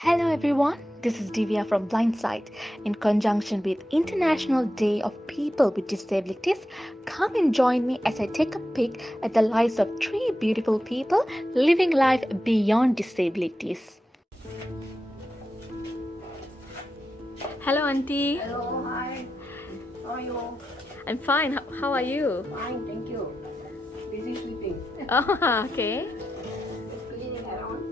Hello everyone, this is Divya from Blindside. In conjunction with International Day of People with Disabilities, come and join me as I take a peek at the lives of three beautiful people living life beyond disabilities. Hello Auntie. Hello, hi. How are you? I'm fine. How are you? Fine, thank you. Busy sleeping. Oh, okay. Cleaning around.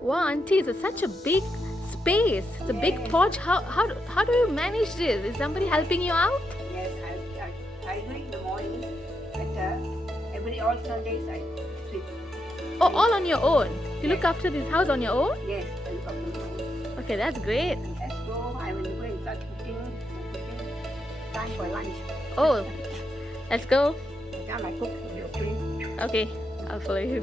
Wow, Auntie, it's such a big space. It's a big porch. How do you manage this? Is somebody helping you out? Yes, I do it in the morning. But every alternate days I sleep. Oh, all on your own. You look after this house on your own? Yes, I look after the morning. Okay, that's great. Let's go. I will go and start cooking. Time for lunch. Oh, let's go. Time I cook, you clean. Okay, I'll follow you.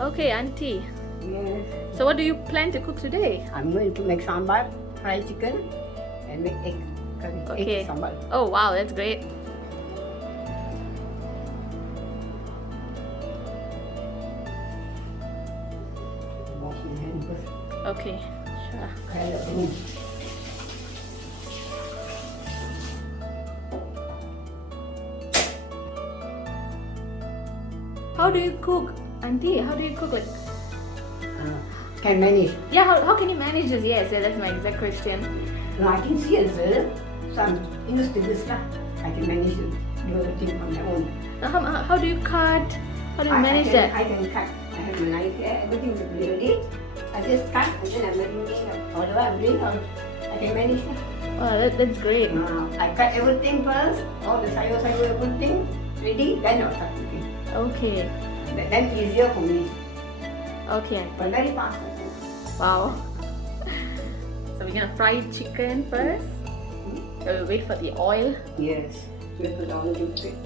Okay, Auntie. Yes. So, what do you plan to cook today? I'm going to make sambar, fried chicken, and make egg curry. Okay. Egg sambar. Oh, wow, that's great. Wash my hand first. Okay, sure. Clear the room. How do you cook, Auntie? How do you cook? Like, Can manage. yeah, how can you manage this? Yes, yeah, that's my exact question. No, I can see as well. So I'm used to this lah. I can manage to do everything on my own. How do you cut? How do you manage I that? can cut. I have my knife here. Everything is ready. I just cut and then I'm making whatever I'm doing. I can manage lah. Oh, that's great. I cut everything first. All the sayur everything ready. Then I'll start cooking. Okay, Then easier for me. okay. But very fast. Wow. So we're gonna fry chicken first. So we'll wait for the oil. Yes. We'll put on the bit.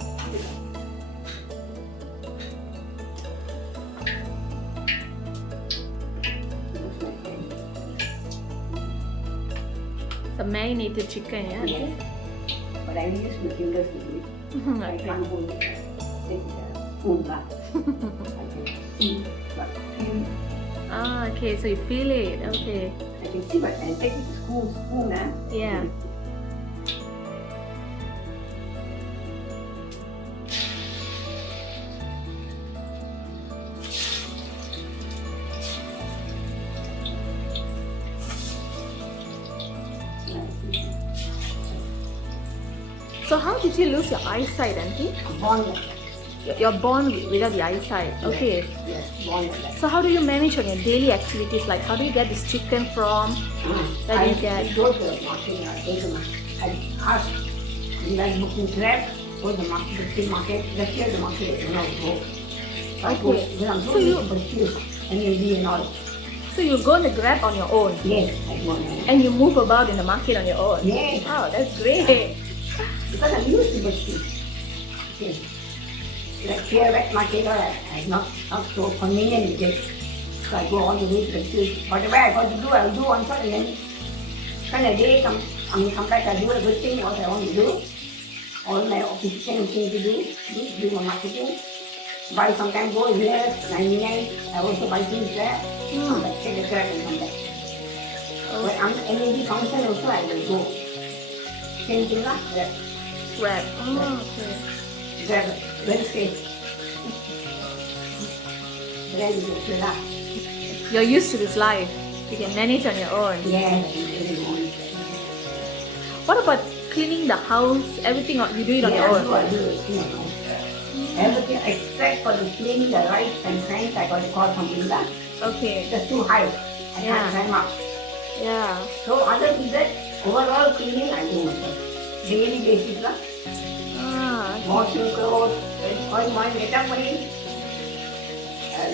Some marinated chicken, yeah? Yes. But I use my fingers to do it. I Okay. can't hold it. Take the spoon back. I can see, but feel. Ah, okay, so you feel it. Okay. I can see, but I take it spoon, Yeah. So how did you lose your eyesight, Auntie? Born like that. You're born without the eyesight. Okay. Yes, born like that. So how do you manage on your daily activities? Like how do you get this chicken from? Where do you get? I go to the market, I ask, you like booking Grab, go to the market, the big market, let's hear the market, and I go. I go, Okay. then I'm So so you- used to confused, and maybe and all. So you go on the Grab on your own Yes, I go on. and you move about in the market on your own. Yes. Wow, that's great. Because I'm used to confused. Okay. Like here at market, I'm not so convenient with it. So I go all the way to the field. Whatever I got to do, I'll do on site, and then when a day come back, I do everything what I want to do. All my official things to do my marketing. Buy sometimes go here, 99. I also buy things there. Come back, take the Grab and come back. When I'm NAB function also, I will go. Same thing lah, Grab. Oh, okay. Grab, very safe. Then you relax. You're used to this life. You can manage on your own. Yes, every morning. What about cleaning the house? Everything you do it on your own. I do it, you know. Everything except for the cleaning the rice and fence, I got to call from India. Okay. That's too high. I Yeah. can't climb up. Yeah. So other than that, overall cleaning I do myself. Daily basis lah. Ah. Washing clothes, all my get up money.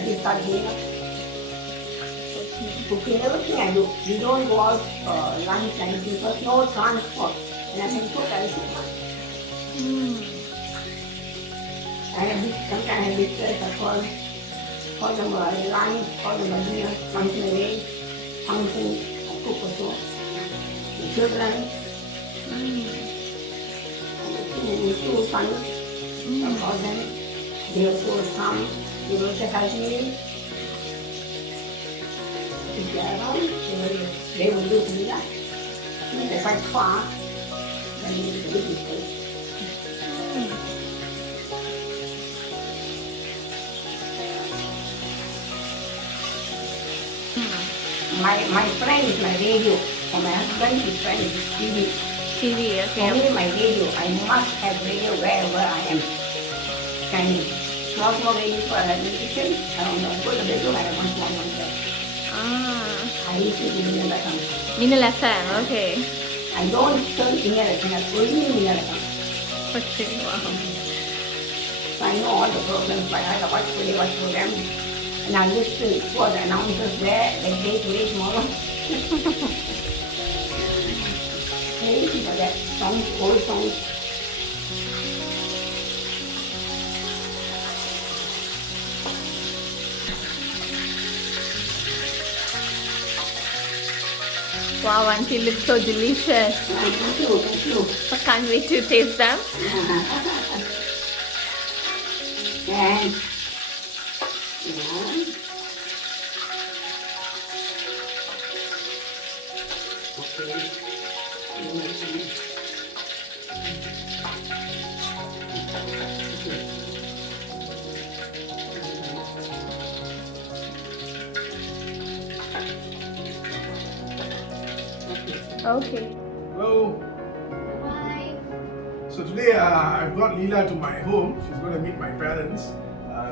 We start doing up. Cooking, everything I do. We don't go out lunch and anything because no transport. And I can cook, I will cook. I have this, sometimes I have this for the lunch, for the dinner, once in a day, function, I cook also. The children, and the two sons, them. They of course come. They will help me. If they are around, they will do me that. They're quite far. Then it is very difficult. My friend is my radio. For my husband, his friend is his TV. TV, For okay. me, my radio, I must have radio wherever I am standing. Small radio for administration. I don't know, go to the bedroom, I have one small one there. Ah, I listen to Minal FM. Minal FM, okay. I don't turn Minal FM, only Minal FM. Okay, wow. So I know all the programs by heart, what program. And I listen for the announcers there, like day today, tomorrow. Hey, for that songs, old songs. Wow, auntie looks so delicious. Thank you. I can't wait to taste them. And, Okay. Hello. Bye. So today I've got Leela to my home. She's going to meet my parents.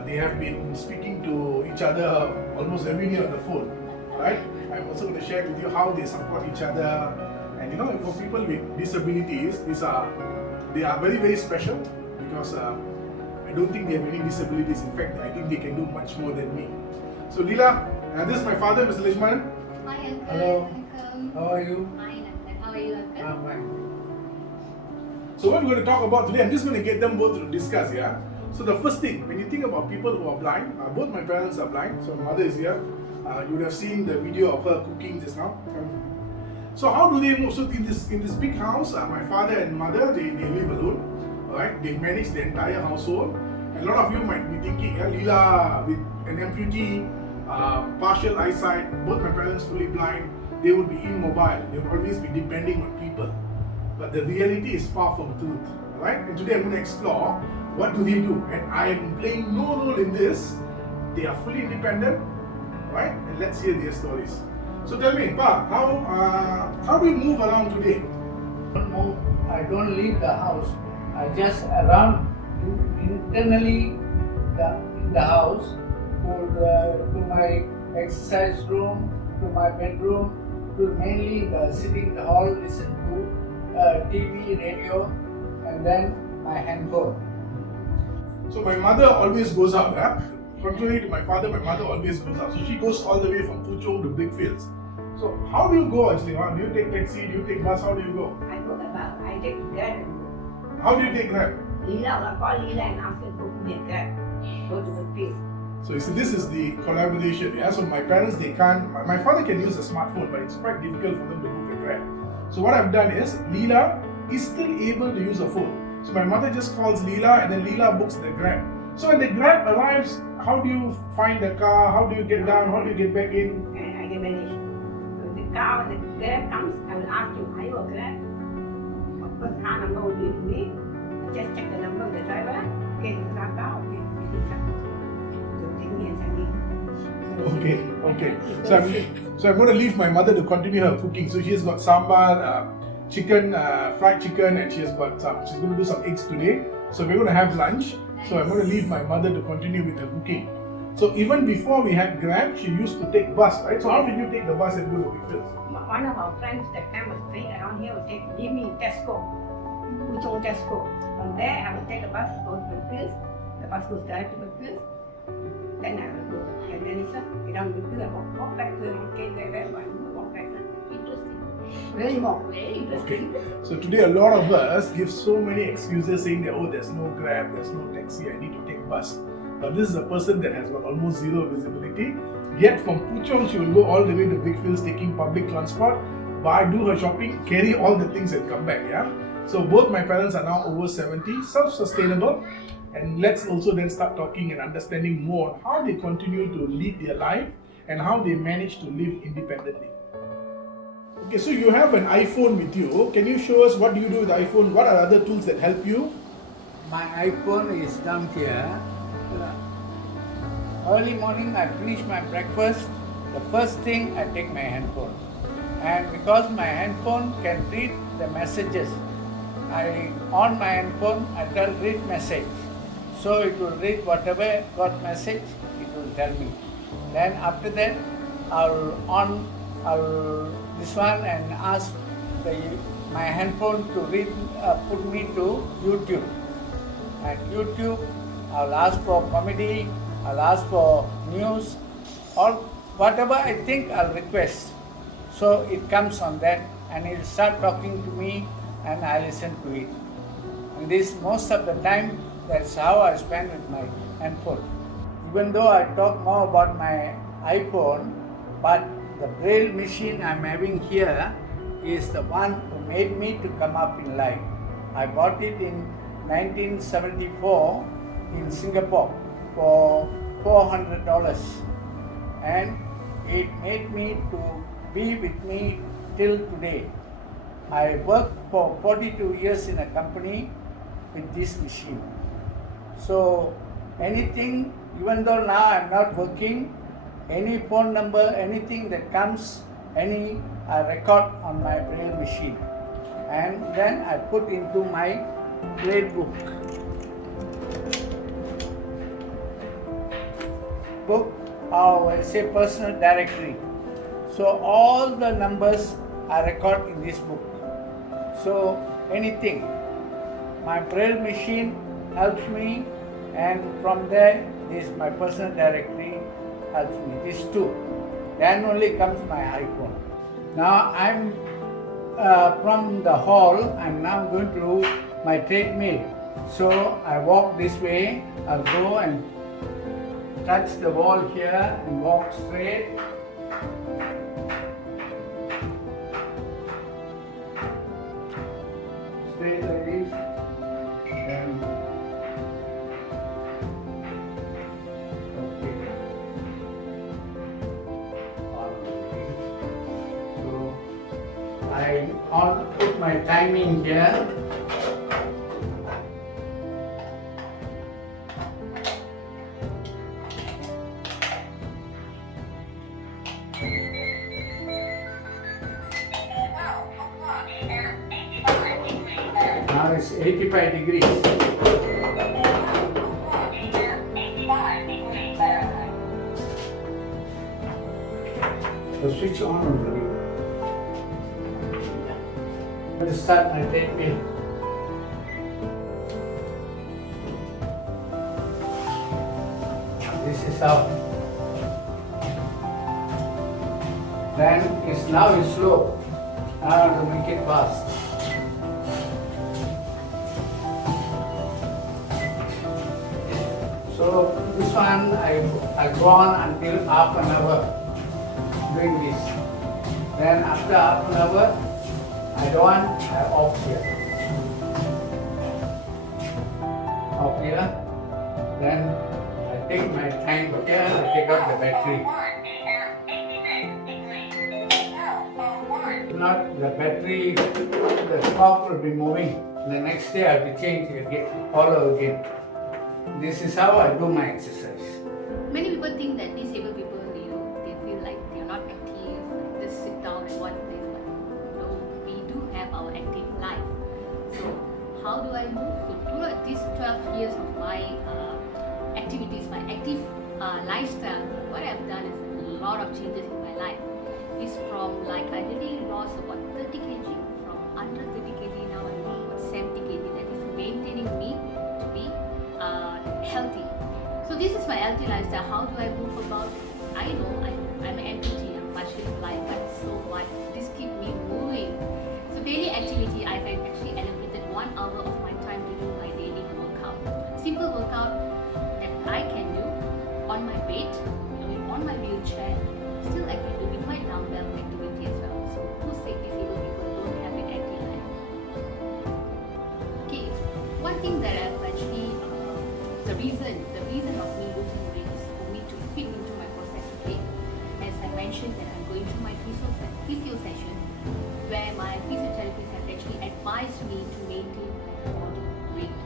They have been speaking to each other almost every day on the phone, right? I'm also going to share with you how they support each other. And you know, for people with disabilities, they are very, very special because I don't think they have any disabilities. In fact, I think they can do much more than me. So Leela, this is my father, Mr. Lishman. Hi, Uncle. Hello. Welcome. How are you? Fine, Uncle. How are you, Uncle? I'm fine. So what we're going to talk about today, I'm just going to get them both to discuss, yeah? So the first thing, when you think about people who are blind, both my parents are blind, so my mother is here. You would have seen the video of her cooking just now. So how do they move? So in this big house, my father and mother, they live alone, right? They manage the entire household. A lot of you might be thinking, Leela with an amputee, partial eyesight, both my parents fully blind, they would be immobile. They would always be depending on people. But the reality is far from truth, right? And today I'm going to explore what do they do. And I am playing no role in this. They are fully independent, right? And let's hear their stories. So tell me, Pa, how do you move around today? I don't leave the house. I just run internally in the house to my exercise room, to my bedroom, to mainly the sitting hall, listen to TV, radio, and then my handphone. So my mother always goes out, contrary to my father, my mother always goes out. So she goes all the way from Puchong to Brickfields. So how do you go actually? Do you take taxi? Do you take bus? How do you go? I go about, I take Grab and go. How do you take Grab? Leela will call Leela and ask her to book me a Grab. Go to the place. So you see, this is the collaboration. Yeah. So my parents, they can't. My father can use a smartphone, but it's quite difficult for them to book a Grab. So what I've done is, Leela is still able to use a phone. So my mother just calls Leela, and then Leela books the Grab. So when the Grab arrives, how do you find the car? How do you get down? How do you get back in? And I can manage. So the car, when the Grab comes, I will ask him, are you a Grab? What car number will be to me? I just check the number of the driver. Okay, this is our car. Okay, this is our car. So take me and send me. Okay. So I'm going to leave my mother to continue her cooking. So she has got sambar, chicken, fried chicken, and she's going to do some eggs today. So we're going to have lunch. So I'm going to leave my mother to continue with her cooking. So even before we had Grab, she used to take bus, right? So how did you take the bus and go to Brickfields? One of our friends that time was staying around here would leave me in Tesco. Puchong Tesco. From there, I would take a bus, go to Brickfields. The bus goes direct to Brickfields. Then I will go. And then it's get down Brickfields. I walk back to the market where I walk back. Interesting. Very more. Very interesting. Okay. So today a lot of us give so many excuses saying that, oh, there's no Grab, there's no taxi, I need to take bus. Now this is a person that has got almost zero visibility. Yet from Puchong, she will go all the way to Brickfields taking public transport, do her shopping, carry all the things and come back, yeah? So both my parents are now over 70, self-sustainable. And let's also then start talking and understanding more on how they continue to lead their life and how they manage to live independently. Okay, so you have an iPhone with you. Can you show us what do you do with the iPhone? What are other tools that help you? My iPhone is down here. Early morning I finish my breakfast. The first thing I take my handphone. And because my handphone can read the messages, on my handphone I tell read message. So it will read whatever got message, it will tell me. Then after that I'll this one and ask my handphone to read, put me to YouTube. At YouTube, I'll ask for comedy, I'll ask for news, or whatever I think I'll request. So it comes on that and he'll start talking to me and I listen to it. And this most of the time, that's how I spend with my handphone. Even though I talk more about my iPhone, but the braille machine I'm having here is the one who made me to come up in life. I bought it in 1974 in Singapore for $400, and it made me to be with me till today. I worked for 42 years in a company with this machine. So anything, even though now I'm not working, any phone number, anything that comes, I record on my braille machine, and then I put into my braille book. Or I say personal directory. So all the numbers I record in this book. So anything, my braille machine helps me, and from there is my personal directory helps me. These two. Then only comes my iPhone. Now I'm from the hall. I'm now going to my treadmill. So I walk this way. I'll go and touch the wall here and walk straight. Straight like this. Then I'll put my timing here. Now it's 85 degrees. So switch on already. I'm going to start my treadmill. This is how. Then it's slow. Now I have to make it fast. So this one I go on until half an hour doing this. Then after half an hour, I off here. Off here. Then I take my time here, I take out the battery. If not, the battery, the clock will be moving. The next day I have to change it again, follow again. This is how I do my exercise. Many people think that disabled people, they feel like they are not active, just sit down and watch this. But no, we do have our active life. So how do I move? So throughout these 12 years of my activities, my active lifestyle, what I've done is a lot of changes in my life. It's from I really lost about 30 kg, from under 30 kg now I'm about 70 kg. That is maintaining me to be healthy. So this is my healthy lifestyle. How do I move about? I know I'm an amputee, I'm partially blind, but so what? This keeps me moving. So daily activity, I've actually allocated 1 hour of my time to do my daily workout. Simple workout that I can do on my bed, on my wheelchair. Still I can do with my dumbbell activity as well. So who say disabled people don't have an active life? Okay, one thing that I've actually reason of me losing weight is for me to fit into my prosthetic leg. As I mentioned that I'm going through my physio session, where my physiotherapist have actually advised me to maintain my body weight,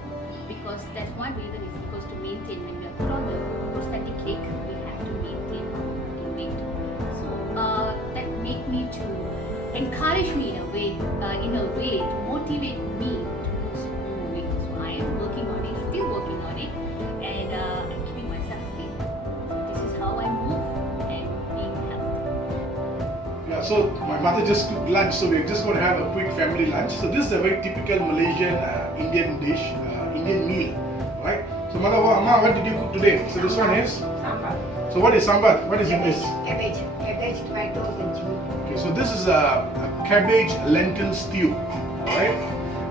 because that's one reason is because to maintain, when we are put on the prosthetic leg, we have to maintain the weight. So that made me to encourage me in a way to motivate me to lose more weight. So I am working on it, still working on it, and I'm keeping myself fit. So this is how I move and being healthy. Yeah, so my mother just cooked lunch, so we're just going to have a quick family lunch. So this is a very typical Malaysian Indian dish, Indian meal, right? So mother, Amma, what did you cook today? So this one is? Sambar. So what is sambar? What is in this? Cabbage, tomatoes and chili. Okay, so this is a cabbage lentil stew, alright?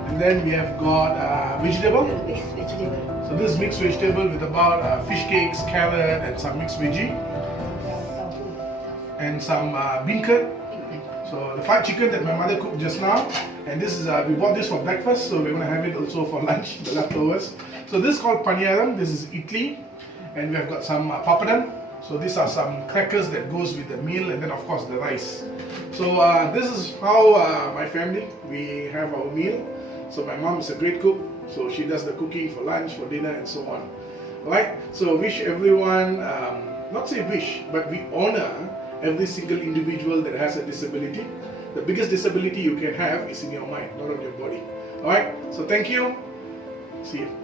And then we have got vegetable. Mixed vegetable. So this is mixed vegetable with about fish cakes, carrot and some mixed veggie Tofu. and some bean curd. So the fried chicken that my mother cooked just now, and this is we bought this for breakfast, so we're going to have it also for lunch, the leftovers. So this is called paniyaram, this is idli, and we have got some papadam. So these are some crackers that goes with the meal, and then of course the rice. So this is how my family, we have our meal. So my mom is a great cook, so she does the cooking for lunch, for dinner and so on. Right? So wish everyone, not say wish, but we honor every single individual that has a disability. The biggest disability you can have is in your mind, not on your body. Alright? So thank you. See you.